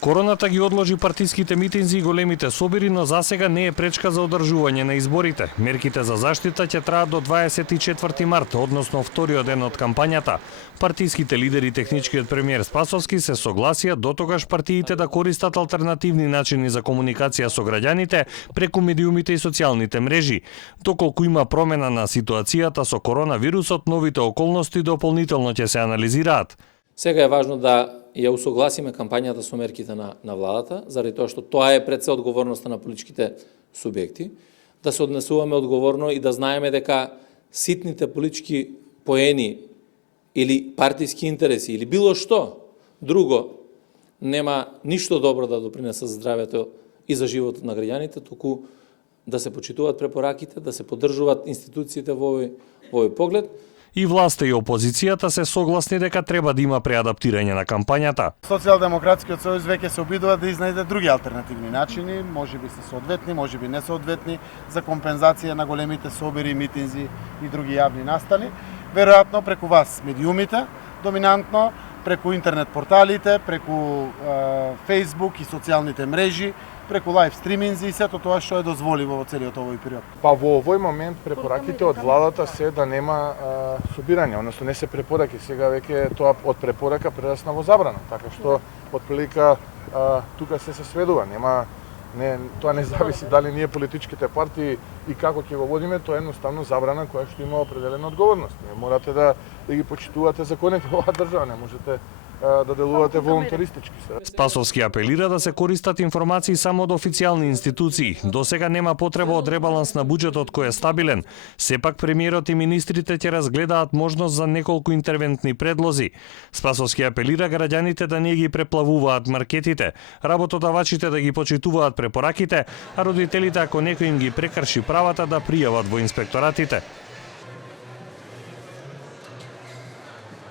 Короната ги одложи партиските митинзи и големите собири, но засега не е пречка за одржување на изборите. Мерките за заштита ќе траат до 24 март, односно вториот ден од кампањата. Партиските лидери и техничкиот премиер Спасовски се согласија дотогаш партиите да користат алтернативни начини за комуникација со граѓаните преку медиумите и социјалните мрежи. Доколку има промена на ситуацијата со коронавирусот, новите околности дополнително ќе се анализираат. Сега е важно да ја усогласиме кампањата со мерките на владата, заради тоа што тоа е пред се одговорноста на политичките субјекти, да се однесуваме одговорно и да знаеме дека ситните политички поени или партиски интереси или било што друго нема ништо добро да допринесе за здравјето и за животот на граѓаните, туку да се почитуваат препораките, да се поддржуваат институциите во овој поглед. И власта и опозицијата се согласни дека треба да има преадаптирање на кампањата. Социјалдемократскиот сојуз веќе се обидува да изнајде други алтернативни начини, можеби се соодветни, можеби не соодветни, за компензација на големите собири, митинзи и други јавни настани. Веројатно преку вас, медиумите, доминантно, преку интернет порталите, преку Facebook и социјалните мрежи, преку лайв стриминзи и сето тоа што е дозволиво во целиот овој период. Па во овој момент препораките од владата се да нема собирање, односно не се препораки, сега веќе тоа од препорака прерасна во забрана, така што отприлика тука се сведува, тоа не зависи дали ние политичките партии и како ќе го водиме, тоа е едноставно забрана која што има определена одговорност. Не морате да ги почитувате законите во оваа држава, не можете да делувате волонтаристички. Спасовски апелира да се користат информации само од официјални институции. До сега нема потреба од ребаланс на буџетот кој е стабилен. Сепак премиерот и министрите ќе разгледаат можност за неколку интервентни предлози. Спасовски апелира граѓаните да не ги преплавуваат маркетите, работодавачите да ги почитуваат препораките, а родителите ако некој им ги прекрши правата да пријават во инспекторатите.